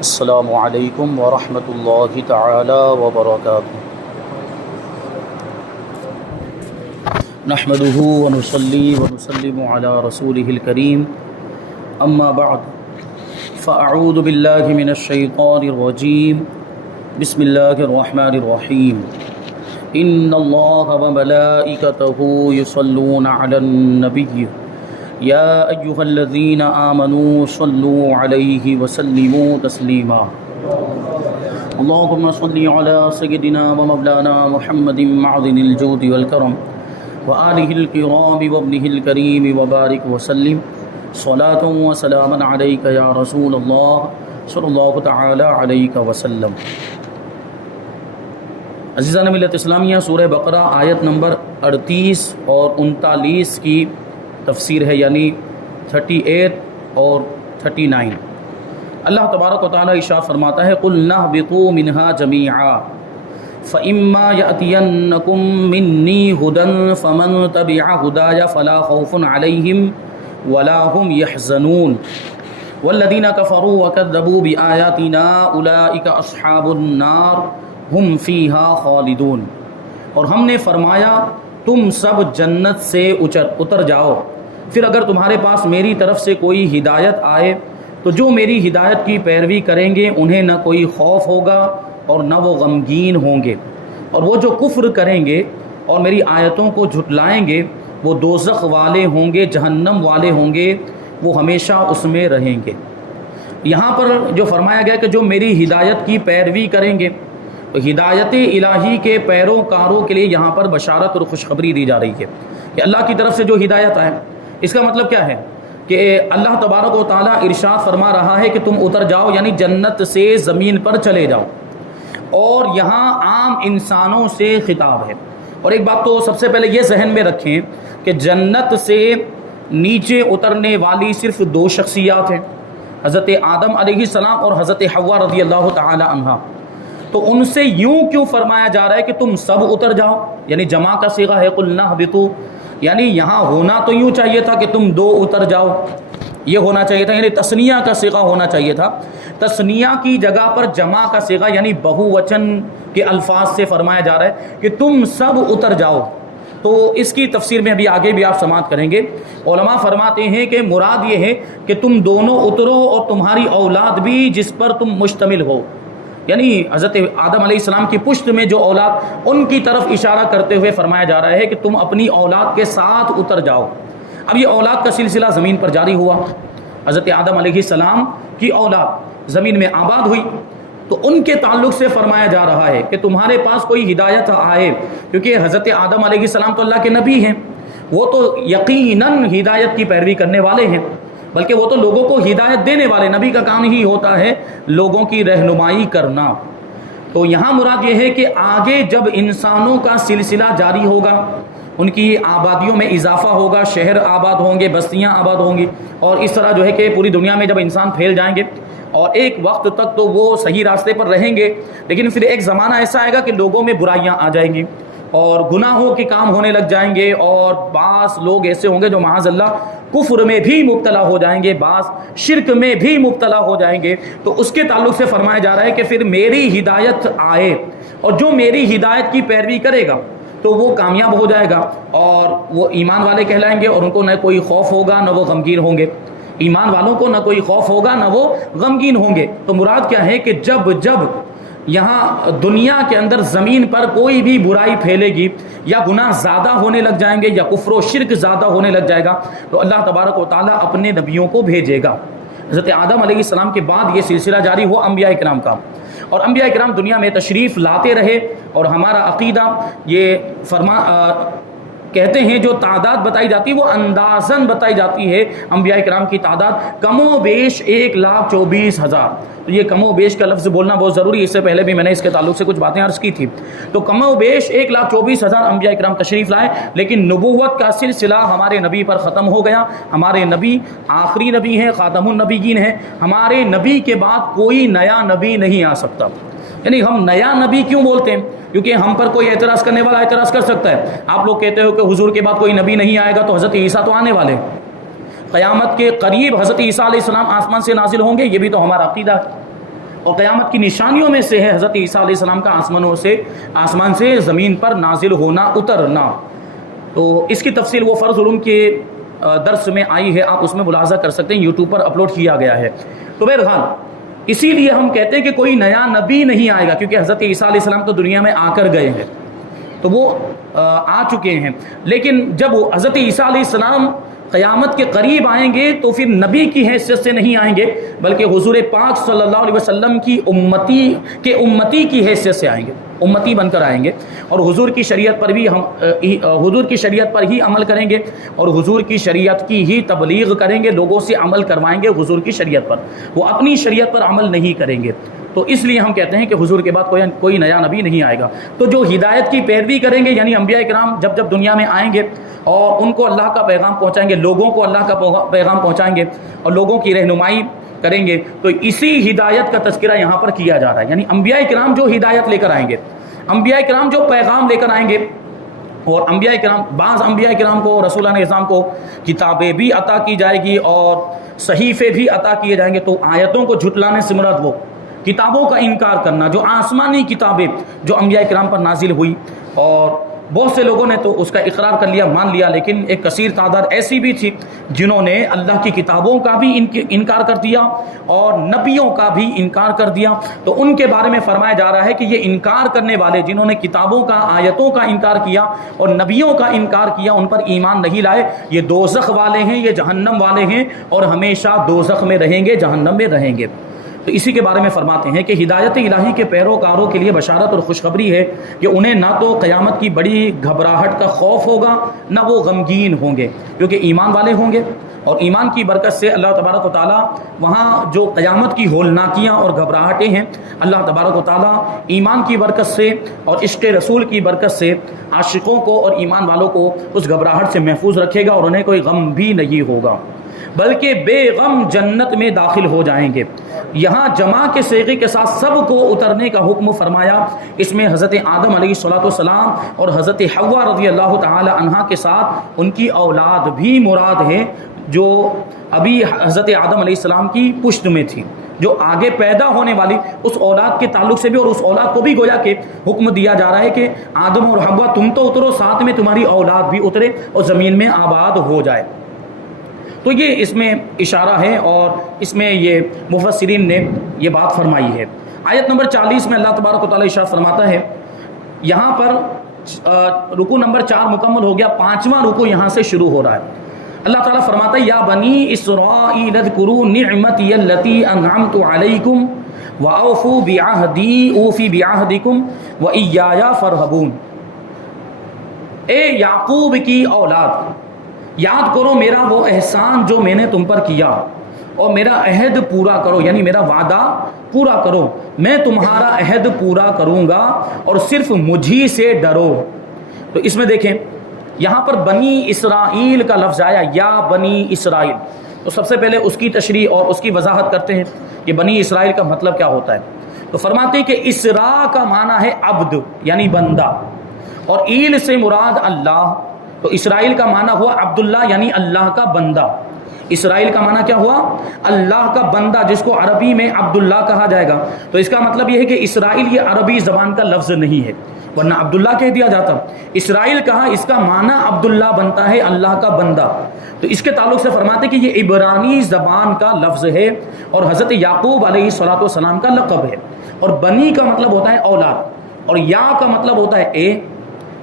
السلام علیکم ورحمۃ اللہ تعالی وبرکاتہ۔ نحمده ونصلي ونسلم على رسوله الكريم اما بعد فاعوذ باللہ من الشیطان الرجیم بسم اللہ الرحمن الرحیم ان اللہ وملائکته یصلون علی النبی یا ایہا الذین آمنوا صلوا علیہ وسلموا تسلیما۔ اللہم صل علی سیدنا ومولانا محمد معدن الجود والکرم وآلہ الکرام وابنہ الکریم وبارک وسلم صلاۃ وسلاما علیک یا رسول اللہ صلی اللہ تعالی علیہ وسلم۔ عزیزان ملت اسلامیہ، سورہ بقرہ آیت نمبر 38 اور 39 کی تفسیر ہے، یعنی 38 اور 39۔ اللہ تبارک و تعالی ارشاد فرماتا ہے قُلْ اهْبِطُوا مِنْهَا جَمِيعًا فَإِمَّا يَأْتِيَنَّكُم مِّنِّي هُدًى فَمَن تَبِعَ هُدَايَ فَلَا خَوْفٌ عَلَيْهِمْ وَلَا هُمْ يَحْزَنُونَ وَالَّذِينَ كَفَرُوا وَكَذَّبُوا بِآيَاتِنَا أُولَٰئِكَ أَصْحَابُ النَّارِ هُمْ فِيهَا خَالِدُونَ۔ اور ہم نے فرمایا تم سب جنت سے اتر جاؤ، پھر اگر تمہارے پاس میری طرف سے کوئی ہدایت آئے تو جو میری ہدایت کی پیروی کریں گے انہیں نہ کوئی خوف ہوگا اور نہ وہ غمگین ہوں گے، اور وہ جو کفر کریں گے اور میری آیتوں کو جھٹلائیں گے وہ دوزخ والے ہوں گے، جہنم والے ہوں گے، وہ ہمیشہ اس میں رہیں گے۔ یہاں پر جو فرمایا گیا کہ جو میری ہدایت کی پیروی کریں گے، تو ہدایت الہی کے پیروکاروں کے لیے یہاں پر بشارت اور خوشخبری دی جا رہی ہے کہ اللہ کی طرف سے جو ہدایت ہے، اس کا مطلب کیا ہے کہ اللہ تبارک و تعالیٰ ارشاد فرما رہا ہے کہ تم اتر جاؤ، یعنی جنت سے زمین پر چلے جاؤ، اور یہاں عام انسانوں سے خطاب ہے۔ اور ایک بات تو سب سے پہلے یہ ذہن میں رکھیں کہ جنت سے نیچے اترنے والی صرف دو شخصیات ہیں، حضرت آدم علیہ السلام اور حضرت حوا رضی اللہ تعالی عنہا۔ تو ان سے یوں کیوں فرمایا جا رہا ہے کہ تم سب اتر جاؤ، یعنی جمع کا صیغہ ہے قُلْ اهْبِطُوا، یعنی یہاں ہونا تو یوں چاہیے تھا کہ تم دو اتر جاؤ، یہ ہونا چاہیے تھا، یعنی تثنیہ کا صیغہ ہونا چاہیے تھا۔ تثنیہ کی جگہ پر جمع کا صیغہ یعنی بہو وچن کے الفاظ سے فرمایا جا رہا ہے کہ تم سب اتر جاؤ۔ تو اس کی تفسیر میں ابھی آگے بھی آپ سماعت کریں گے۔ علماء فرماتے ہیں کہ مراد یہ ہے کہ تم دونوں اترو اور تمہاری اولاد بھی جس پر تم مشتمل ہو، یعنی حضرت آدم علیہ السلام کی پشت میں جو اولاد، ان کی طرف اشارہ کرتے ہوئے فرمایا جا رہا ہے کہ تم اپنی اولاد کے ساتھ اتر جاؤ۔ اب یہ اولاد کا سلسلہ زمین پر جاری ہوا، حضرت آدم علیہ السلام کی اولاد زمین میں آباد ہوئی، تو ان کے تعلق سے فرمایا جا رہا ہے کہ تمہارے پاس کوئی ہدایت آئے، کیونکہ حضرت آدم علیہ السلام تو اللہ کے نبی ہیں، وہ تو یقیناً ہدایت کی پیروی کرنے والے ہیں، بلکہ وہ تو لوگوں کو ہدایت دینے والے، نبی کا کام ہی ہوتا ہے لوگوں کی رہنمائی کرنا۔ تو یہاں مراد یہ ہے کہ آگے جب انسانوں کا سلسلہ جاری ہوگا، ان کی آبادیوں میں اضافہ ہوگا، شہر آباد ہوں گے، بستیاں آباد ہوں گی، اور اس طرح جو ہے کہ پوری دنیا میں جب انسان پھیل جائیں گے، اور ایک وقت تک تو وہ صحیح راستے پر رہیں گے، لیکن پھر ایک زمانہ ایسا آئے گا کہ لوگوں میں برائیاں آ جائیں گی اور گناہوں کے کام ہونے لگ جائیں گے، اور بعض لوگ ایسے ہوں گے جو معاذ اللہ کفر میں بھی مبتلا ہو جائیں گے، بعض شرک میں بھی مبتلا ہو جائیں گے۔ تو اس کے تعلق سے فرمایا جا رہا ہے کہ پھر میری ہدایت آئے، اور جو میری ہدایت کی پیروی کرے گا تو وہ کامیاب ہو جائے گا، اور وہ ایمان والے کہلائیں گے، اور ان کو نہ کوئی خوف ہوگا نہ وہ غمگین ہوں گے۔ ایمان والوں کو نہ کوئی خوف ہوگا نہ وہ غمگین ہوں گے۔ تو مراد کیا ہے کہ جب یہاں دنیا کے اندر زمین پر کوئی بھی برائی پھیلے گی، یا گناہ زیادہ ہونے لگ جائیں گے، یا کفر و شرک زیادہ ہونے لگ جائے گا، تو اللہ تبارک و تعالیٰ اپنے نبیوں کو بھیجے گا۔ حضرت آدم علیہ السلام کے بعد یہ سلسلہ جاری ہوا انبیاء کرام کا، اور انبیاء کرام دنیا میں تشریف لاتے رہے، اور ہمارا عقیدہ یہ کہتے ہیں جو تعداد بتائی جاتی ہے وہ اندازاً بتائی جاتی ہے، انبیاء کرام کی تعداد کم و بیش 1,24,000۔ تو یہ کم و بیش کا لفظ بولنا بہت ضروری ہے، اس سے پہلے بھی میں نے اس کے تعلق سے کچھ باتیں عرض کی تھی۔ تو کم و بیش 1,24,000 انبیاء کرام تشریف لائے، لیکن نبوت کا سلسلہ ہمارے نبی پر ختم ہو گیا۔ ہمارے نبی آخری نبی ہیں، خاتم النبیین ہیں، ہمارے نبی کے بعد کوئی نیا نبی نہیں آ سکتا۔ یعنی ہم نیا نبی کیوں بولتے ہیں؟ کیونکہ ہم پر کوئی اعتراض کرنے والا اعتراض کر سکتا ہے۔ آپ لوگ کہتے ہو کہ حضور کے بعد کوئی نبی نہیں آئے گا، تو حضرت عیسیٰ تو آنے والے، قیامت کے قریب حضرت عیسیٰ علیہ السلام آسمان سے نازل ہوں گے، یہ بھی تو ہمارا عقیدہ ہے۔ اور قیامت کی نشانیوں میں سے ہے حضرت عیسیٰ علیہ السلام کا آسمان سے زمین پر نازل ہونا، اترنا۔ تو اس کی تفصیل وہ فرض علوم کے درس میں آئی ہے، آپ اس میں ملاحظہ کر سکتے ہیں، یوٹیوب پر اپلوڈ کیا گیا ہے۔ تو بہرحال اسی لیے ہم کہتے ہیں کہ کوئی نیا نبی نہیں آئے گا، کیونکہ حضرت عیسیٰ علیہ السلام تو دنیا میں آ کر گئے ہیں، تو وہ آ چکے ہیں۔ لیکن جب حضرت عیسیٰ علیہ السلام قیامت کے قریب آئیں گے تو پھر نبی کی حیثیت سے نہیں آئیں گے، بلکہ حضور پاک صلی اللہ علیہ وسلم کی امتی کی حیثیت سے آئیں گے، امتی بن کر آئیں گے، اور حضور کی شریعت پر بھی حضور کی شریعت پر ہی عمل کریں گے، اور حضور کی شریعت کی ہی تبلیغ کریں گے، لوگوں سے عمل کروائیں گے حضور کی شریعت پر، وہ اپنی شریعت پر عمل نہیں کریں گے۔ تو اس لیے ہم کہتے ہیں کہ حضور کے بعد کوئی نیا نبی نہیں آئے گا۔ تو جو ہدایت کی پیروی کریں گے، یعنی انبیاء کرام جب دنیا میں آئیں گے اور ان کو اللہ کا پیغام پہنچائیں گے، لوگوں کو اللہ کا پیغام پہنچائیں گے اور لوگوں کی رہنمائی کریں گے، تو اسی ہدایت کا تذکرہ یہاں پر کیا جا رہا ہے، یعنی انبیاء کرام جو ہدایت لے کر آئیں گے، انبیاء کرام جو پیغام لے کر آئیں گے، اور انبیاء کرام، بعض انبیاء کرام کو، رسولان اعظام کو کتابیں بھی عطا کی جائے گی اور صحیفے بھی عطا کیے جائیں گے۔ تو آیتوں کو جھٹلانے سے مراد وہ کتابوں کا انکار کرنا، جو آسمانی کتابیں جو انبیاء کرام پر نازل ہوئی، اور بہت سے لوگوں نے تو اس کا اقرار کر لیا، مان لیا، لیکن ایک کثیر تعداد ایسی بھی تھی جنہوں نے اللہ کی کتابوں کا بھی انکار کر دیا اور نبیوں کا بھی انکار کر دیا۔ تو ان کے بارے میں فرمایا جا رہا ہے کہ یہ انکار کرنے والے، جنہوں نے کتابوں کا، آیتوں کا انکار کیا اور نبیوں کا انکار کیا، ان پر ایمان نہیں لائے، یہ دوزخ والے ہیں، یہ جہنم والے ہیں، اور ہمیشہ دوزخ میں رہیں گے، جہنم میں رہیں گے۔ تو اسی کے بارے میں فرماتے ہیں کہ ہدایت الہی کے پیروکاروں کے لیے بشارت اور خوشخبری ہے کہ انہیں نہ تو قیامت کی بڑی گھبراہٹ کا خوف ہوگا، نہ وہ غمگین ہوں گے، کیونکہ ایمان والے ہوں گے، اور ایمان کی برکت سے اللہ تبارک و تعالیٰ وہاں جو قیامت کی ہولناکیاں اور گھبراہٹیں ہیں، اللہ تبارک و تعالیٰ ایمان کی برکت سے اور عشق رسول کی برکت سے عاشقوں کو اور ایمان والوں کو اس گھبراہٹ سے محفوظ رکھے گا، اور انہیں کوئی غم بھی نہیں ہوگا، بلکہ بے غم جنت میں داخل ہو جائیں گے۔ یہاں جمع کے صیغے کے ساتھ سب کو اترنے کا حکم فرمایا، اس میں حضرت آدم علیہ السلام اور حضرت حوا رضی اللہ تعالی عنہا کے ساتھ ان کی اولاد بھی مراد ہے، جو ابھی حضرت آدم علیہ السلام کی پشت میں تھی، جو آگے پیدا ہونے والی اس اولاد کے تعلق سے بھی، اور اس اولاد کو بھی گویا کہ حکم دیا جا رہا ہے کہ آدم اور حوا تم تو اترو، ساتھ میں تمہاری اولاد بھی اترے اور زمین میں آباد ہو جائے۔ تو یہ اس میں اشارہ ہے، اور اس میں یہ مفسرین نے یہ بات فرمائی ہے۔ آیت نمبر 40 میں اللہ تبارک و تعالیٰ ارشاد فرماتا ہے، یہاں پر رکوع نمبر 4 مکمل ہو گیا، 5واں رکوع یہاں سے شروع ہو رہا ہے۔ اللہ تعالیٰ فرماتا ہے، یا بنی اسرائیل اذکروا نعمتی التی انعمت علیکم واوفوا بعہدی اوفی بعہدکم وایایا فارہبون۔ اے یعقوب کی اولاد، یاد کرو میرا وہ احسان جو میں نے تم پر کیا، اور میرا عہد پورا کرو، یعنی میرا وعدہ پورا کرو، میں تمہارا عہد پورا کروں گا، اور صرف مجھی سے ڈرو۔ تو اس میں دیکھیں یہاں پر بنی اسرائیل کا لفظ آیا، یا بنی اسرائیل، تو سب سے پہلے اس کی تشریح اور اس کی وضاحت کرتے ہیں کہ بنی اسرائیل کا مطلب کیا ہوتا ہے۔ تو فرماتے ہیں کہ اسرا کا معنی ہے عبد، یعنی بندہ، اور ایل سے مراد اللہ، تو اسرائیل کا معنی ہوا عبداللہ، یعنی اللہ کا بندہ۔ اسرائیل کا معنی کیا ہوا؟ اللہ کا بندہ، جس کو عربی میں عبداللہ کہا جائے گا۔ تو اس کا مطلب یہ ہے کہ اسرائیل یہ عربی زبان کا لفظ نہیں ہے، ورنہ عبداللہ کہہ دیا جاتا۔ اسرائیل کہا، اس کا معنی عبداللہ بنتا ہے، اللہ کا بندہ۔ تو اس کے تعلق سے فرماتے کہ یہ عبرانی زبان کا لفظ ہے، اور حضرت یعقوب علیہ السلام کا لقب ہے۔ اور بنی کا مطلب ہوتا ہے اولاد، اور یا کا مطلب ہوتا ہے اے،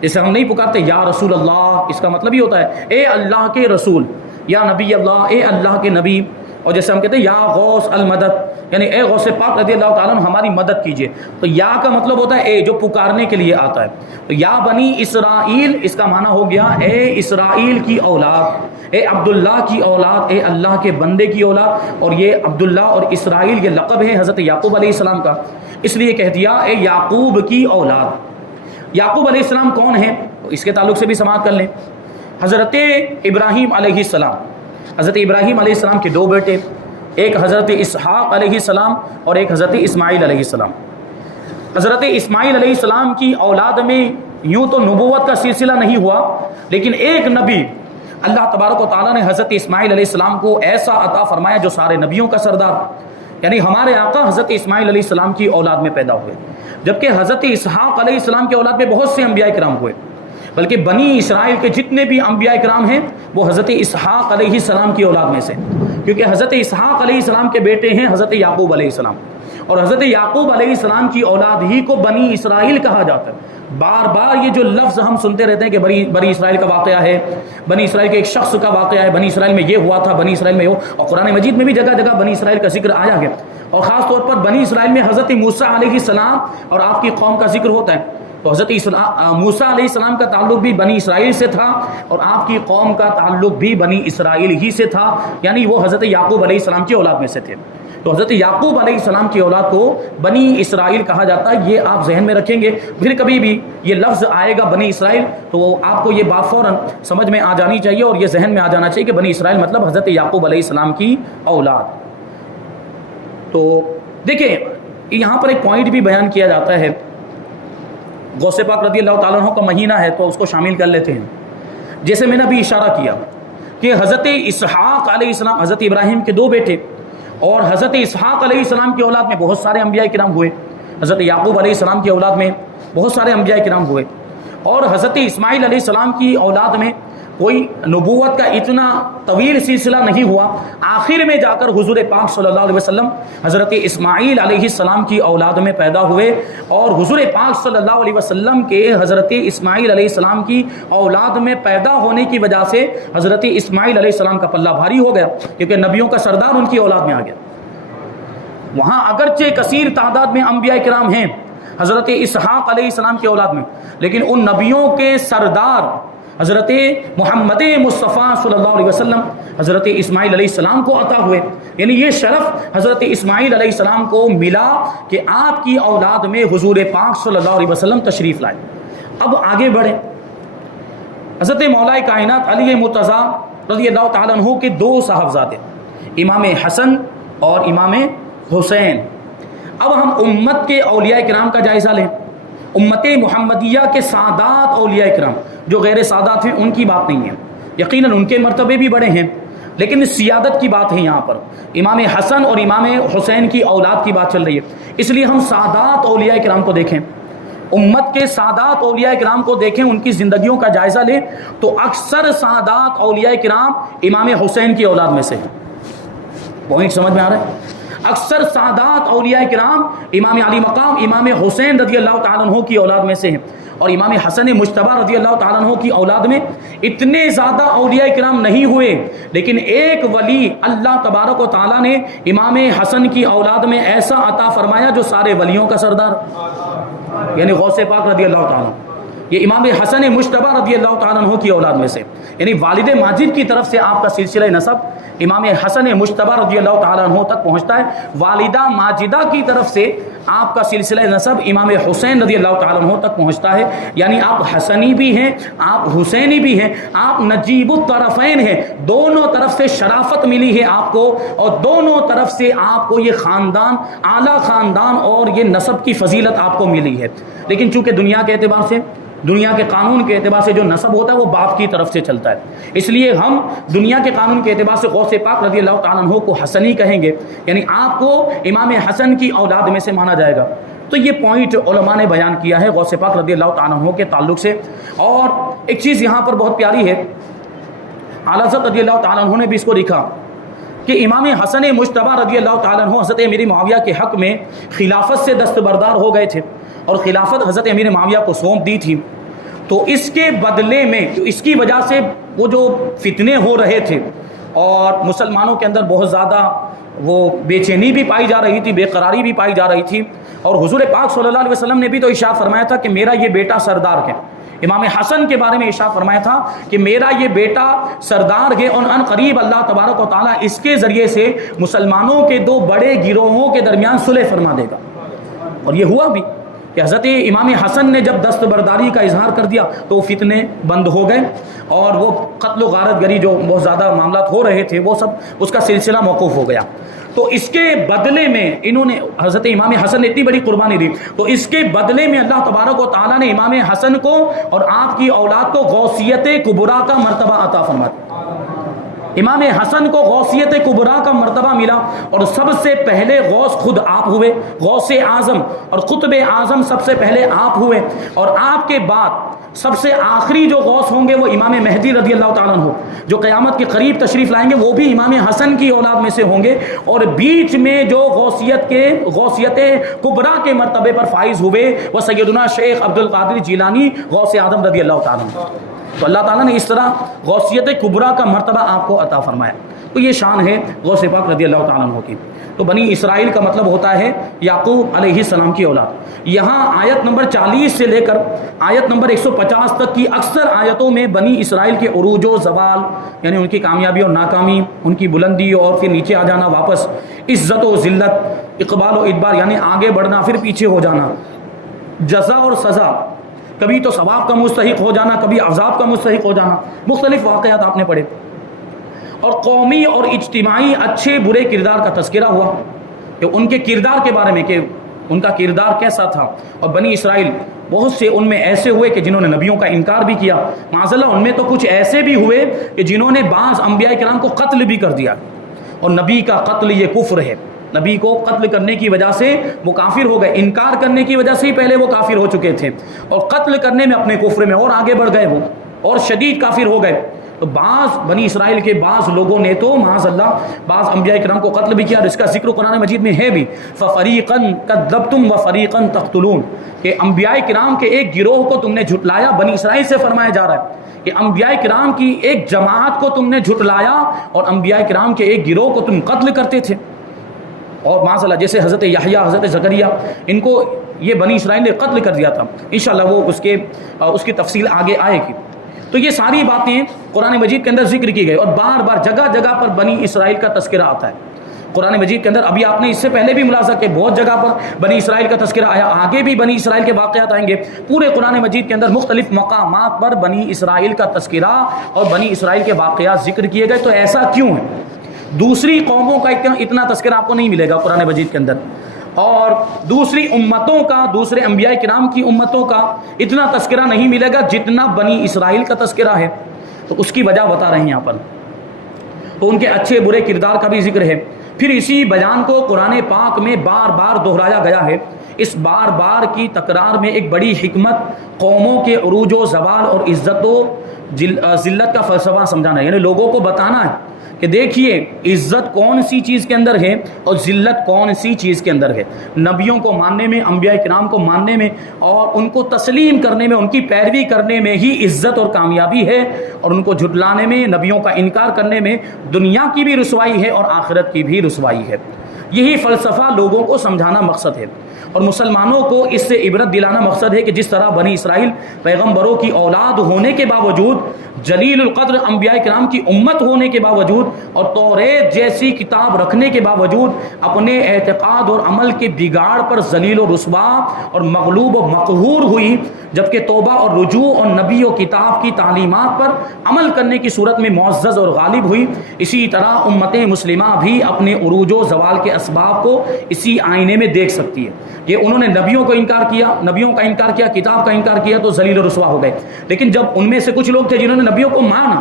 جیسے ہم نہیں پکارتے یا رسول اللہ، اس کا مطلب ہی ہوتا ہے اے اللہ کے رسول، یا نبی اللہ، اے اللہ کے نبی۔ اور جیسے ہم کہتے ہیں یا غوث المدد، یعنی اے غوث پاک رضی اللہ تعالیٰ عنہ ہماری مدد کیجیے، تو یا کا مطلب ہوتا ہے اے، جو پکارنے کے لیے آتا ہے۔ تو یا بنی اسرائیل، اس کا معنی ہو گیا اے اسرائیل کی اولاد، اے عبداللہ کی اولاد، اے اللہ کے بندے کی اولاد۔ اور یہ عبداللہ اور اسرائیل یہ لقب ہے حضرت یعقوب علیہ السلام کا، اس لیے کہہ دیا اے یعقوب کی اولاد۔ یعقوب علیہ السلام کون ہیں؟ اس کے تعلق سے بھی سماعت کر لیں۔ حضرت ابراہیم علیہ السلام، حضرت ابراہیم علیہ السلام کے 2 بیٹے، ایک حضرت اسحاق علیہ السلام اور ایک حضرت اسماعیل علیہ السلام۔ حضرت اسماعیل علیہ السلام کی اولاد میں یوں تو نبوت کا سلسلہ نہیں ہوا، لیکن ایک نبی اللہ تبارک و تعالیٰ نے حضرت اسماعیل علیہ السلام کو ایسا عطا فرمایا جو سارے نبیوں کا سردار، یعنی ہمارے آقا حضرت اسماعیل علیہ السلام کی اولاد میں پیدا ہوئے، جبکہ حضرت اسحاق علیہ السلام کی اولاد میں بہت سے انبیاء کرام ہوئے، بلکہ بنی اسرائیل کے جتنے بھی انبیاء کرام ہیں وہ حضرت اسحاق علیہ السلام کی اولاد میں سے، کیونکہ حضرت اسحاق علیہ السلام کے بیٹے ہیں حضرت یعقوب علیہ السلام، اور حضرت یعقوب علیہ السلام کی اولاد ہی کو بنی اسرائیل کہا جاتا ہے۔ بار بار یہ جو لفظ ہم سنتے رہتے ہیں کہ بنی اسرائیل کا واقعہ ہے، بنی اسرائیل کے ایک شخص کا واقعہ ہے، بنی اسرائیل میں یہ ہوا تھا، بنی اسرائیل میں وہ، اور قرآن مجید میں بھی جگہ جگہ بنی اسرائیل کا ذکر آیا ہے، اور خاص طور پر بنی اسرائیل میں حضرت موسیٰ علیہ السلام اور آپ کی قوم کا ذکر ہوتا ہے۔ تو حضرت موسیٰ علیہ السلام کا تعلق بھی بنی اسرائیل سے تھا، اور آپ کی قوم کا تعلق بھی بنی اسرائیل ہی سے تھا، یعنی وہ حضرت یعقوب علیہ السلام کی اولاد میں سے تھے۔ تو حضرت یعقوب علیہ السلام کی اولاد کو بنی اسرائیل کہا جاتا ہے، یہ آپ ذہن میں رکھیں گے۔ پھر کبھی بھی یہ لفظ آئے گا بنی اسرائیل تو آپ کو یہ بات فوراً سمجھ میں آ جانی چاہیے، اور یہ ذہن میں آ جانا چاہیے کہ بنی اسرائیل مطلب حضرت یعقوب علیہ السلام کی اولاد۔ تو دیکھیں یہاں پر ایک پوائنٹ بھی بیان کیا جاتا ہے، غوث پاک رضی اللہ تعالیٰ عنہ کا مہینہ ہے تو اس کو شامل کر لیتے ہیں۔ جیسے میں نے ابھی اشارہ کیا کہ حضرت اسحاق علیہ السلام، حضرت ابراہیم کے دو بیٹے، اور حضرت اسحاق علیہ السلام کی اولاد میں بہت سارے انبیاء کرام ہوئے، حضرت یعقوب علیہ السلام کی اولاد میں بہت سارے انبیاء کرام ہوئے، اور حضرت اسماعیل علیہ السلام کی اولاد میں کوئی نبوت کا اتنا طویل سلسلہ نہیں ہوا، آخر میں جا کر حضور پاک صلی اللہ علیہ وسلم حضرت اسماعیل علیہ السلام کی اولاد میں پیدا ہوئے، اور حضور پاک صلی اللہ علیہ وسلم کے حضرت اسماعیل علیہ السلام کی اولاد میں پیدا ہونے کی وجہ سے حضرت اسماعیل علیہ السلام کا پلہ بھاری ہو گیا، کیونکہ نبیوں کا سردار ان کی اولاد میں آ گیا۔ وہاں اگرچہ کثیر تعداد میں انبیاء کرام ہیں حضرت اسحاق علیہ السلام کی اولاد میں، لیکن ان نبیوں کے سردار حضرت محمد مصطفیٰ صلی اللہ علیہ وسلم حضرت اسماعیل علیہ السلام کو عطا ہوئے، یعنی یہ شرف حضرت اسماعیل علیہ السلام کو ملا کہ آپ کی اولاد میں حضور پاک صلی اللہ علیہ وسلم تشریف لائے۔ اب آگے بڑھیں، حضرت مولا کائنات علی مرتضیٰ رضی اللہ تعالیٰ عنہ کے دو صاحبزادے امام حسن اور امام حسین۔ اب ہم امت کے اولیاء کرام کا جائزہ لیں، امت محمدیہ کے سادات اولیاء کرام، جو غیر سادات ہیں ان کی بات نہیں ہے، یقیناً ان کے مرتبے بھی بڑے ہیں، لیکن سیادت کی بات ہے یہاں پر، امام حسن اور امام حسین کی اولاد کی بات چل رہی ہے، اس لیے ہم سادات اولیاء کرام کو دیکھیں، امت کے سادات اولیاء کرام کو دیکھیں، ان کی زندگیوں کا جائزہ لیں تو اکثر سادات اولیاء کرام امام حسین کی اولاد میں سے ہیں۔ پوائنٹ سمجھ میں آ رہا ہے؟ اکثر سادات اولیاء کرام امام علی مقام امام حسین رضی اللہ تعالیٰ عنہ کی اولاد میں سے ہیں، اور امام حسن مجتبی رضی اللہ تعالیٰ عنہ کی اولاد میں اتنے زیادہ اولیاء کرام نہیں ہوئے، لیکن ایک ولی اللہ تبارک و تعالیٰ نے امام حسن کی اولاد میں ایسا عطا فرمایا جو سارے ولیوں کا سردار، یعنی غوث پاک رضی اللہ تعالیٰ، یہ امام حسن مجتبی رضی اللہ تعالیٰ عنہ کی اولاد میں سے، یعنی والد ماجد کی طرف سے آپ کا سلسلہ نسب امام حسن مجتبی رضی اللہ تعالیٰ عنہ تک پہنچتا ہے، والدہ ماجدہ کی طرف سے آپ کا سلسلہ نسب امام حسین رضی اللہ تعالیٰ عنہ تک پہنچتا ہے، یعنی آپ حسنی بھی ہیں، آپ حسینی بھی ہیں، آپ نجیب الطرفین ہیں، دونوں طرف سے شرافت ملی ہے آپ کو، اور دونوں طرف سے آپ کو یہ خاندان، اعلیٰ خاندان اور یہ نسب کی فضیلت آپ کو ملی ہے۔ لیکن چونکہ دنیا کے اعتبار سے، دنیا کے قانون کے اعتبار سے جو نسب ہوتا ہے وہ باپ کی طرف سے چلتا ہے، اس لیے ہم دنیا کے قانون کے اعتبار سے غوث پاک رضی اللہ تعالیٰ عنہ کو حسنی کہیں گے، یعنی آپ کو امام حسن کی اولاد میں سے مانا جائے گا۔ تو یہ پوائنٹ علماء نے بیان کیا ہے غوث پاک رضی اللہ تعالیٰ عنہ کے تعلق سے۔ اور ایک چیز یہاں پر بہت پیاری ہے، اعلیٰ حضرت رضی اللہ تعالیٰ عنہ نے بھی اس کو لکھا کہ امام حسن مجتبی رضی اللہ تعالیٰ عنہ حضرت امیر معاویہ کے حق میں خلافت سے دستبردار ہو گئے تھے، اور خلافت حضرت امیر معاویہ کو سونپ دی تھی، تو اس کے بدلے میں اس کی وجہ سے وہ جو فتنے ہو رہے تھے اور مسلمانوں کے اندر بہت زیادہ وہ بے چینی بھی پائی جا رہی تھی، بے قراری بھی پائی جا رہی تھی، اور حضور پاک صلی اللہ علیہ وسلم نے بھی تو ارشاد فرمایا تھا کہ میرا یہ بیٹا سردار ہے، امام حسن کے بارے میں ارشاد فرمایا تھا کہ میرا یہ بیٹا سردار ہے، اور ان قریب اللہ تبارک و تعالیٰ اس کے ذریعے سے مسلمانوں کے دو بڑے گروہوں کے درمیان صلح فرما دے گا۔ اور یہ ہوا بھی کہ حضرت امام حسن نے جب دستبرداری کا اظہار کر دیا تو وہ فتنے بند ہو گئے، اور وہ قتل و غارت گری جو بہت زیادہ معاملات ہو رہے تھے وہ سب اس کا سلسلہ موقوف ہو گیا۔ تو اس کے بدلے میں انہوں نے، حضرت امام حسن نے اتنی بڑی قربانی دی، تو اس کے بدلے میں اللہ تبارک و تعالیٰ نے امام حسن کو اور آپ کی اولاد کو غوثیت کبریٰ کا مرتبہ عطا فرما دیا۔ امام حسن کو غوثیت کبریٰ کا مرتبہ ملا اور سب سے پہلے غوث خود آپ ہوئے، غوث اعظم اور قطب اعظم سب سے پہلے آپ ہوئے، اور آپ کے بعد سب سے آخری جو غوث ہوں گے وہ امام مہدی رضی اللہ تعالیٰ عنہ جو قیامت کے قریب تشریف لائیں گے، وہ بھی امام حسن کی اولاد میں سے ہوں گے، اور بیچ میں جو غوثیت کبریٰ کے مرتبے پر فائز ہوئے وہ سیدنا شیخ عبد القادر جیلانی غوث اعظم رضی اللہ تعالیٰ عنہ۔ تو اللہ تعالیٰ نے اس طرح غوثیت کبریٰ کا مرتبہ آپ کو عطا فرمایا۔ تو یہ شان ہے غوث پاک رضی اللہ تعالیٰ عنہ کی۔ تو بنی اسرائیل کا مطلب ہوتا ہے یعقوب علیہ السلام کی اولاد۔ یہاں آیت نمبر 40 سے لے کر آیت نمبر 150 تک کی اکثر آیتوں میں بنی اسرائیل کے عروج و زوال، یعنی ان کی کامیابی اور ناکامی، ان کی بلندی اور پھر نیچے آ جانا واپس، عزت و ذلت، اقبال و ادبار یعنی آگے بڑھنا پھر پیچھے ہو جانا، جزا اور سزا، کبھی تو ثواب کا مستحق ہو جانا، کبھی عذاب کا مستحق ہو جانا، مختلف واقعات آپ نے پڑھے، اور قومی اور اجتماعی اچھے برے کردار کا تذکرہ ہوا کہ ان کے کردار کے بارے میں کہ ان کا کردار کیسا تھا۔ اور بنی اسرائیل بہت سے ان میں ایسے ہوئے کہ جنہوں نے نبیوں کا انکار بھی کیا، معاذ اللہ ان میں تو کچھ ایسے بھی ہوئے کہ جنہوں نے بعض انبیاء کرام کو قتل بھی کر دیا، اور نبی کا قتل یہ کفر ہے، نبی کو قتل کرنے کی وجہ سے وہ کافر ہو گئے، انکار کرنے کی وجہ سے ہی پہلے وہ کافر ہو چکے تھے، اور قتل کرنے میں اپنے کفر میں اور آگے بڑھ گئے وہ، اور شدید کافر ہو گئے۔ تو بعض بنی اسرائیل کے بعض لوگوں نے تو معاذ اللہ بعض انبیاء کرام کو قتل بھی کیا، اور اس کا ذکر قرآن مجید میں ہے بھی، فَفَرِيقًا كَذَّبْتُمْ وَفَرِيقًا تَقْتُلُونَ، کہ انبیاء کرام کے ایک گروہ کو تم نے جھٹلایا۔ بنی اسرائیل سے فرمایا جا رہا ہے کہ انبیاء کرام کی ایک جماعت کو تم نے جھٹلایا اور انبیاء کرام کے ایک گروہ کو تم قتل کرتے تھے۔ اور معاذ اللہ جیسے حضرت یحییٰ، حضرت زکریا، ان کو یہ بنی اسرائیل نے قتل کر دیا تھا، انشاءاللہ وہ اس کی تفصیل آگے آئے گی۔ تو یہ ساری باتیں قرآن مجید کے اندر ذکر کی گئی، اور بار بار جگہ جگہ پر بنی اسرائیل کا تذکرہ آتا ہے قرآن مجید کے اندر۔ ابھی آپ نے اس سے پہلے بھی ملاحظہ کہ بہت جگہ پر بنی اسرائیل کا تذکرہ آیا، آگے بھی بنی اسرائیل کے واقعات آئیں گے۔ پورے قرآن مجید کے اندر مختلف مقامات پر بنی اسرائیل کا تذکرہ اور بنی اسرائیل کے واقعات ذکر کیے گئے۔ تو ایسا کیوں ہے؟ دوسری قوموں کا اتنا تذکرہ آپ کو نہیں ملے گا قرآن مجید کے اندر، اور دوسری امتوں کا، دوسرے انبیاء کرام کی امتوں کا اتنا تذکرہ نہیں ملے گا جتنا بنی اسرائیل کا تذکرہ ہے۔ تو اس کی وجہ بتا رہے ہیں یہاں پر، تو ان کے اچھے برے کردار کا بھی ذکر ہے۔ پھر اسی بیان کو قرآن پاک میں بار بار دہرایا گیا ہے۔ اس بار بار کی تکرار میں ایک بڑی حکمت قوموں کے عروج و زوال اور عزت و ذلت کا فلسفہ سمجھانا ہے، یعنی لوگوں کو بتانا ہے کہ دیکھیے عزت کون سی چیز کے اندر ہے اور ذلت کون سی چیز کے اندر ہے۔ نبیوں کو ماننے میں، انبیاء کرام کو ماننے میں اور ان کو تسلیم کرنے میں، ان کی پیروی کرنے میں ہی عزت اور کامیابی ہے، اور ان کو جھٹلانے میں، نبیوں کا انکار کرنے میں دنیا کی بھی رسوائی ہے اور آخرت کی بھی رسوائی ہے۔ یہی فلسفہ لوگوں کو سمجھانا مقصد ہے، اور مسلمانوں کو اس سے عبرت دلانا مقصد ہے کہ جس طرح بنی اسرائیل پیغمبروں کی اولاد ہونے کے باوجود، جلیل القدر انبیاء کرام کی امت ہونے کے باوجود اور توریت جیسی کتاب رکھنے کے باوجود اپنے اعتقاد اور عمل کے بگاڑ پر ذلیل و رسوا اور مغلوب و مقہور ہوئی، جبکہ توبہ اور رجوع اور نبی و کتاب کی تعلیمات پر عمل کرنے کی صورت میں معزز اور غالب ہوئی، اسی طرح امت مسلمہ بھی اپنے عروج و زوال کے اسباب کو اسی آئینے میں دیکھ سکتی ہے کہ انہوں نے نبیوں کا انکار کیا، کتاب کا انکار کیا تو ذلیل و رسوا ہو گئے۔ لیکن جب ان میں سے کچھ لوگ تھے جنہوں نے نبیوں کو مانا،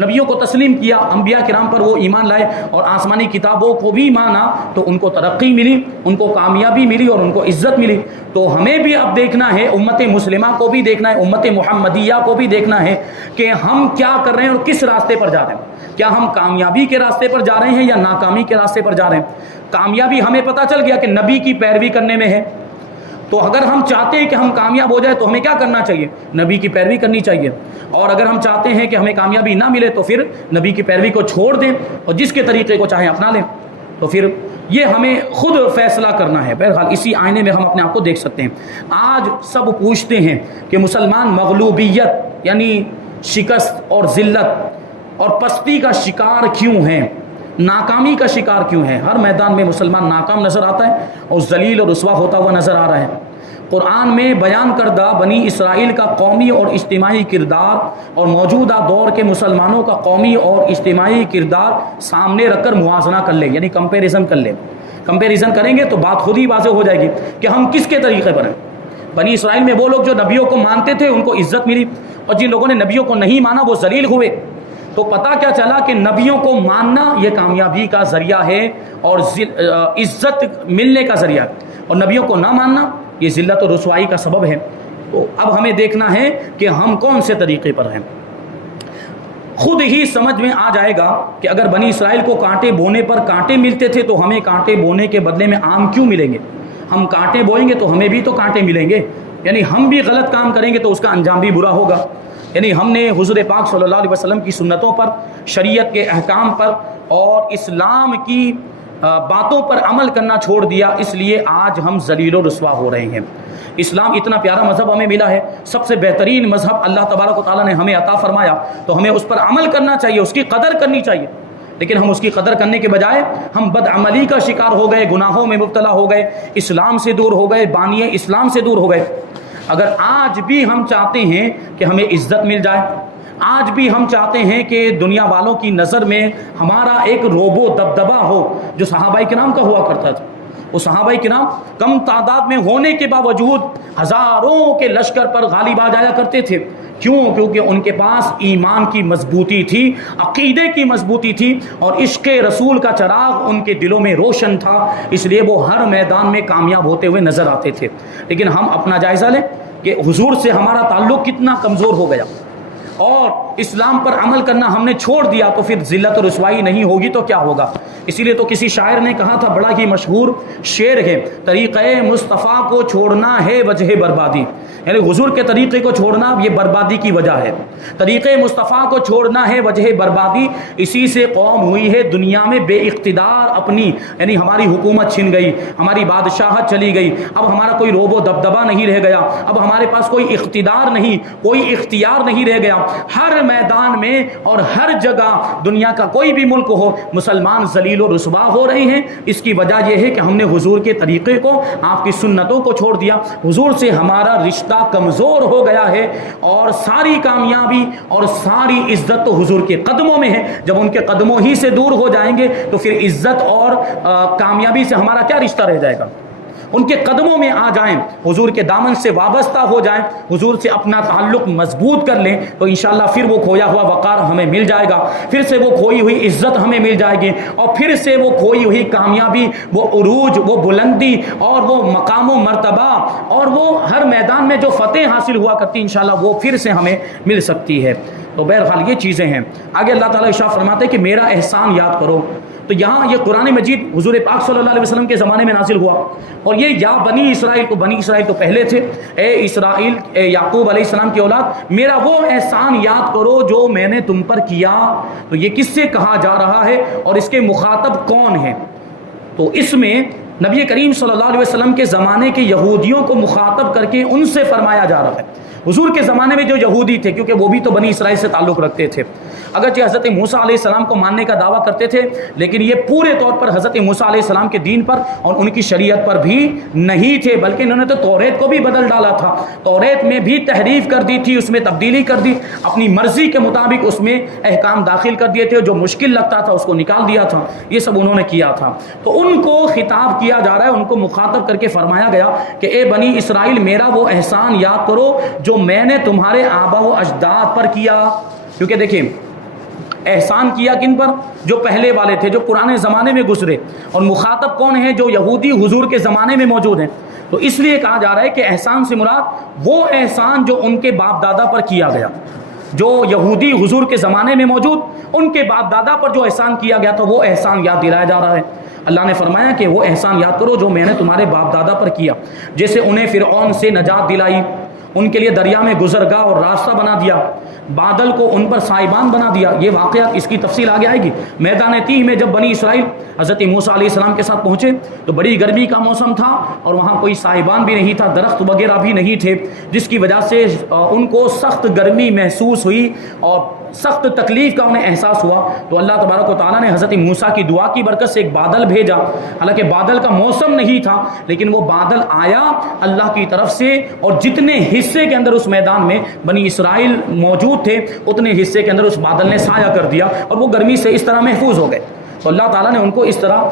نبیوں کو تسلیم کیا، انبیاء کرام پر وہ ایمان لائے اور آسمانی کتابوں کو بھی مانا، تو ان کو ترقی ملی، ان کو کامیابی ملی اور ان کو عزت ملی۔ تو ہمیں بھی اب دیکھنا ہے، امت مسلمہ کو بھی دیکھنا ہے، امت محمدیہ کو بھی دیکھنا ہے کہ ہم کیا کر رہے ہیں اور کس راستے پر جا رہے ہیں۔ کیا ہم کامیابی کے راستے پر جا رہے ہیں یا ناکامی کے راستے پر جا رہے ہیں؟ کامیابی ہمیں پتہ چل گیا کہ نبی کی پیروی کرنے میں ہے، تو اگر ہم چاہتے ہیں کہ ہم کامیاب ہو جائے تو ہمیں کیا کرنا چاہیے؟ نبی کی پیروی کرنی چاہیے۔ اور اگر ہم چاہتے ہیں کہ ہمیں کامیابی نہ ملے تو پھر نبی کی پیروی کو چھوڑ دیں اور جس کے طریقے کو چاہیں اپنا لیں۔ تو پھر یہ ہمیں خود فیصلہ کرنا ہے۔ بہرحال اسی آئینے میں ہم اپنے آپ کو دیکھ سکتے ہیں۔ آج سب پوچھتے ہیں کہ مسلمان مغلوبیت یعنی شکست اور ذلت اور پستی کا شکار کیوں ہیں، ناکامی کا شکار کیوں ہے؟ ہر میدان میں مسلمان ناکام نظر آتا ہے اور ذلیل اور رسوا ہوتا ہوا نظر آ رہا ہے۔ قرآن میں بیان کردہ بنی اسرائیل کا قومی اور اجتماعی کردار اور موجودہ دور کے مسلمانوں کا قومی اور اجتماعی کردار سامنے رکھ کر موازنہ کر لیں، یعنی کمپیریزن کر لیں۔ کمپیریزن کریں گے تو بات خود ہی واضح ہو جائے گی کہ ہم کس کے طریقے پر ہیں۔ بنی اسرائیل میں وہ لوگ جو نبیوں کو مانتے تھے ان کو عزت ملی، اور جن لوگوں نے نبیوں کو نہیں مانا وہ ذلیل ہوئے۔ تو پتہ کیا چلا کہ نبیوں کو ماننا یہ کامیابی کا ذریعہ ہے اور عزت ملنے کا ذریعہ ہے، اور نبیوں کو نہ ماننا یہ ذلت و رسوائی کا سبب ہے۔ تو اب ہمیں دیکھنا ہے کہ ہم کون سے طریقے پر ہیں۔ خود ہی سمجھ میں آ جائے گا کہ اگر بنی اسرائیل کو کانٹے بونے پر کانٹے ملتے تھے تو ہمیں کانٹے بونے کے بدلے میں آم کیوں ملیں گے؟ ہم کانٹے بوئیں گے تو ہمیں بھی تو کانٹے ملیں گے، یعنی ہم بھی غلط کام کریں گے تو اس کا انجام بھی برا ہوگا۔ یعنی ہم نے حضور پاک صلی اللہ علیہ وسلم کی سنتوں پر، شریعت کے احکام پر اور اسلام کی باتوں پر عمل کرنا چھوڑ دیا، اس لیے آج ہم ذلیل و رسوا ہو رہے ہیں۔ اسلام اتنا پیارا مذہب ہمیں ملا ہے، سب سے بہترین مذہب اللہ تبارک و تعالیٰ نے ہمیں عطا فرمایا، تو ہمیں اس پر عمل کرنا چاہیے، اس کی قدر کرنی چاہیے، لیکن ہم اس کی قدر کرنے کے بجائے ہم بدعملی کا شکار ہو گئے، گناہوں میں مبتلا ہو گئے، اسلام سے دور ہو گئے، بانی اسلام سے دور ہو گئے۔ اگر آج بھی ہم چاہتے ہیں کہ ہمیں عزت مل جائے، آج بھی ہم چاہتے ہیں کہ دنیا والوں کی نظر میں ہمارا ایک روب و دبدبہ ہو جو صحابہ کرام کا ہوا کرتا تھا، وہ صحابہ کرام کم تعداد میں ہونے کے باوجود ہزاروں کے لشکر پر غالب آ جایا کرتے تھے۔ کیوں؟ کیونکہ ان کے پاس ایمان کی مضبوطی تھی، عقیدے کی مضبوطی تھی، اور عشق رسول کا چراغ ان کے دلوں میں روشن تھا، اس لیے وہ ہر میدان میں کامیاب ہوتے ہوئے نظر آتے تھے۔ لیکن ہم اپنا جائزہ لیں کہ حضور سے ہمارا تعلق کتنا کمزور ہو گیا، اور اسلام پر عمل کرنا ہم نے چھوڑ دیا، تو پھر ذلت و رسوائی نہیں ہوگی تو کیا ہوگا؟ اسی لیے تو کسی شاعر نے کہا تھا، بڑا ہی مشہور شعر ہے، طریقہ مصطفیٰ کو چھوڑنا ہے وجہ بربادی، یعنی حضور کے طریقے کو چھوڑنا یہ بربادی کی وجہ ہے، طریقے مصطفیٰ کو چھوڑنا ہے وجہ بربادی، اسی سے قوم ہوئی ہے دنیا میں بے اقتدار اپنی، یعنی ہماری حکومت چھن گئی، ہماری بادشاہت چلی گئی، اب ہمارا کوئی روب و دبدبہ نہیں رہ گیا، اب ہمارے پاس کوئی اقتدار نہیں، کوئی اختیار نہیں رہ گیا۔ ہر میدان میں اور ہر جگہ دنیا کا کوئی بھی ملک ہو، مسلمان ذلیل و رسوا ہو رہے ہیں۔ اس کی وجہ یہ ہے کہ ہم نے حضور کے طریقے کو، آپ کی سنتوں کو چھوڑ دیا، حضور سے ہمارا رشتہ کمزور ہو گیا ہے، اور ساری کامیابی اور ساری عزت تو حضور کے قدموں میں ہے۔ جب ان کے قدموں ہی سے دور ہو جائیں گے تو پھر عزت اور کامیابی سے ہمارا کیا رشتہ رہ جائے گا؟ ان کے قدموں میں آ جائیں، حضور کے دامن سے وابستہ ہو جائیں، حضور سے اپنا تعلق مضبوط کر لیں، تو انشاءاللہ پھر وہ کھویا ہوا وقار ہمیں مل جائے گا، پھر سے وہ کھوئی ہوئی عزت ہمیں مل جائے گی، اور پھر سے وہ کھوئی ہوئی کامیابی، وہ عروج، وہ بلندی اور وہ مقام و مرتبہ اور وہ ہر میدان میں جو فتح حاصل ہوا کرتی، انشاءاللہ وہ پھر سے ہمیں مل سکتی ہے۔ تو بہرحال یہ چیزیں ہیں۔ آگے اللہ تعالیٰ ارشاد فرماتے ہیں کہ میرا احسان یاد کرو، تو یہاں یہ قرآن مجید حضور پاک صلی اللہ علیہ وسلم کے زمانے میں نازل ہوا، اور یہ یا بنی اسرائیل کو، بنی اسرائیل تو پہلے تھے، اے اسرائیل، اے یعقوب علیہ السلام کی اولاد، میرا وہ احسان یاد کرو جو میں نے تم پر کیا۔ تو یہ کس سے کہا جا رہا ہے اور اس کے مخاطب کون ہیں؟ تو اس میں نبی کریم صلی اللہ علیہ وسلم کے زمانے کے یہودیوں کو مخاطب کر کے ان سے فرمایا جا رہا ہے۔ حضور کے زمانے میں جو یہودی تھے، کیونکہ وہ بھی تو بنی اسرائیل سے تعلق رکھتے تھے، اگرچہ حضرت موسیٰ علیہ السلام کو ماننے کا دعویٰ کرتے تھے، لیکن یہ پورے طور پر حضرت موسیٰ علیہ السلام کے دین پر اور ان کی شریعت پر بھی نہیں تھے، بلکہ انہوں نے تو توریت کو بھی بدل ڈالا تھا، توریت میں بھی تحریف کر دی تھی، اس میں تبدیلی کر دی، اپنی مرضی کے مطابق اس میں احکام داخل کر دیے تھے، جو مشکل لگتا تھا اس کو نکال دیا تھا، یہ سب انہوں نے کیا تھا۔ تو ان کو خطاب کیا جا رہا ہے، ان کو مخاطب کر کے فرمایا گیا کہ اے بنی اسرائیل، میرا وہ احسان یاد کرو جو میں نے تمہارے آبا و اجداد پر کیا۔ کیونکہ دیکھیں، احسان کیا کن پر؟ جو پہلے والے تھے، جو پرانے زمانے میں گزرے، اور مخاطب کون ہیں؟ جو یہودی حضور کے زمانے میں موجود ہیں۔ تو اس لیے کہا جا رہا ہے کہ احسان سے مراد وہ احسان جو ان کے باپ دادا پر کیا گیا، جو یہودی حضور کے زمانے میں موجود، ان کے باپ دادا پر جو احسان کیا گیا تھا وہ احسان یاد دلایا جا رہا ہے۔ اللہ نے فرمایا کہ وہ احسان یاد کرو جو میں نے تمہارے باپ دادا پر کیا، جیسے انہیں فرعون سے نجات دلائی، ان کے لیے دریا میں گزرگاہ اور راستہ بنا دیا، بادل کو ان پر سائبان بنا دیا۔ یہ واقعات، اس کی تفصیل آگے آئے گی۔ میدان تیہ میں جب بنی اسرائیل حضرت موسیٰ علیہ السلام کے ساتھ پہنچے تو بڑی گرمی کا موسم تھا، اور وہاں کوئی سائبان بھی نہیں تھا، درخت وغیرہ بھی نہیں تھے، جس کی وجہ سے ان کو سخت گرمی محسوس ہوئی اور سخت تکلیف کا انہیں احساس ہوا۔ تو اللہ تبارک و تعالیٰ نے حضرت موسیٰ کی دعا کی برکت سے ایک بادل بھیجا، حالانکہ بادل کا موسم نہیں تھا، لیکن وہ بادل آیا اللہ کی طرف سے، اور جتنے حصے کے اندر اس میدان میں بنی اسرائیل موجود تھے اتنے حصے کے اندر اس بادل نے سایہ کر دیا، اور وہ گرمی سے اس طرح محفوظ ہو گئے۔ تو اللہ تعالیٰ نے ان کو اس طرح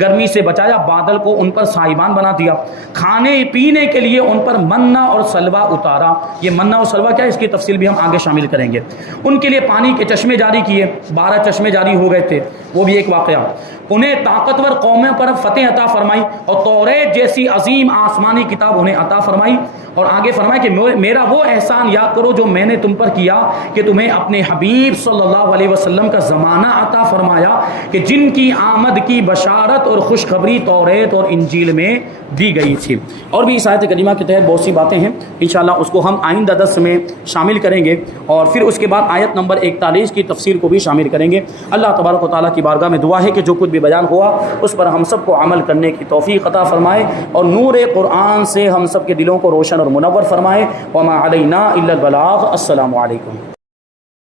گرمی سے بچایا، بادل کو ان پر سائبان بنا دیا، کھانے پینے کے لیے ان پر منا اور سلوا اتارا۔ یہ منا اور سلوا کیا ہے، اس کی تفصیل بھی ہم آگے شامل کریں گے۔ ان کے لیے پانی کے چشمے جاری کیے، 12 چشمے جاری ہو گئے تھے، وہ بھی ایک واقعہ۔ انہیں طاقتور قوموں پر فتح عطا فرمائی اور توریت جیسی عظیم آسمانی کتاب انہیں عطا فرمائی، اور آگے فرمایا کہ میرا وہ احسان یاد کرو جو میں نے تم پر کیا کہ تمہیں اپنے حبیب صلی اللہ علیہ وسلم کا زمانہ عطا فرمایا کہ جن کی آمد کی بشارت اور خوشخبری توریت اور انجیل میں دی گئی تھی۔ اور بھی اس آیت کریمہ کے تحت بہت سی باتیں ہیں، انشاءاللہ اس کو ہم آئندہ درس میں شامل کریں گے، اور پھر اس کے بعد آیت نمبر 41 کی تفسیر کو بھی شامل کریں گے۔ اللہ تبارک و تعالیٰ کی بارگاہ میں دعا ہے کہ جو کچھ بھی بیان ہوا اس پر ہم سب کو عمل کرنے کی توفیق عطا فرمائے، اور نور قرآن سے ہم سب کے دلوں کو روشن اور منور فرمائے۔ وما علینا الا البلاغ۔ السلام علیکم۔